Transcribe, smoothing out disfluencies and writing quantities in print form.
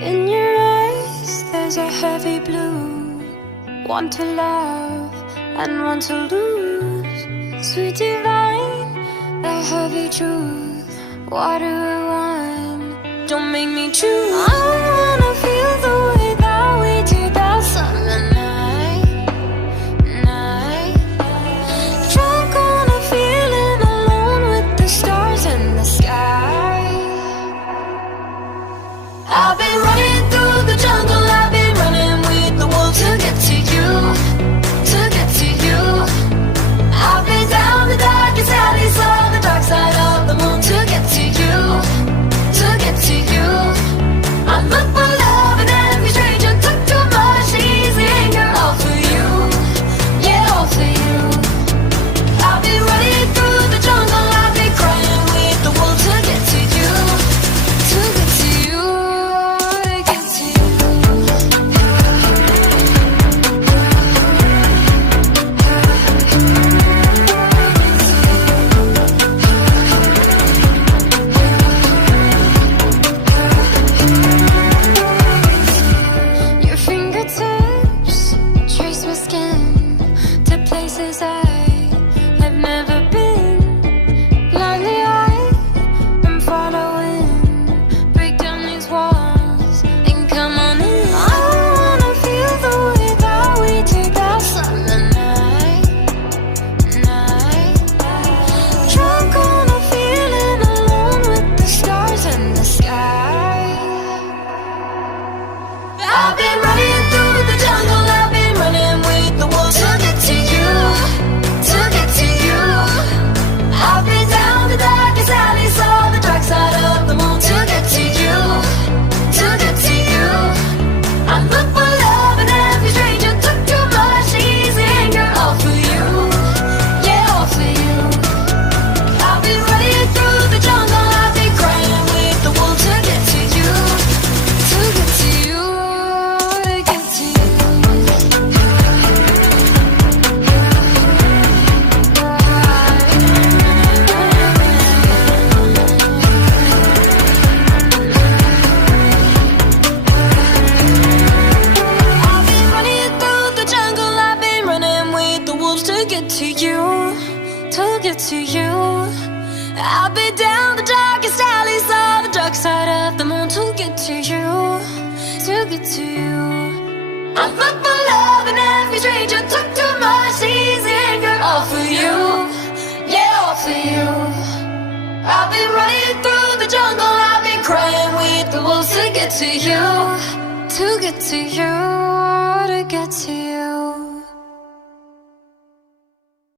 In your eyes there's a heavy blue, one to love and one to lose. Sweet divine, the heavy truth. What do I want? Don't make me choose. I wanna feel the way that we did that summer night. Drunk on a feeling, alone with the stars in the sky. I've been running through the jungle, I've been running with the wolves to get to you, to get to you. I've been down the darkest alleys, saw the dark side of the moon to get to you, to get to you. I'm up for love and every stranger took too much easy anger, all for you, yeah, all for you. I've been running through the jungle, I've been crying with the wolves to get to you, to get to you, to get to you. Your fingertips trace my skin to places I have never been. Blindly I'm following. Break down these walls and come on in. I wanna feel the way that we did that summer night. Drunk on a feeling, alone with the stars in the sky. I've been running through the jungle, I've been running with the wolves to get to you, to get to you. I've been down the darkest alleys, saw the dark side of the moon to get to you, to get to you. I'm up for love and every stranger took too much easy anger, all for you, yeah, all for you. I've been running through the jungle, I've been crying with the wolves to get to you, to get to you, to get to you. I've been running through the jungle, I've been running with the wolves to get to you, to get to you. I've been down the darkest alleys, saw the dark side of the moon to get to you, to get to you. I'm up for love and every stranger took too much easy anger, all for you, yeah, all for you. I've been running through the jungle, I've been crying with the wolves to get to you, to get to you, to get to you.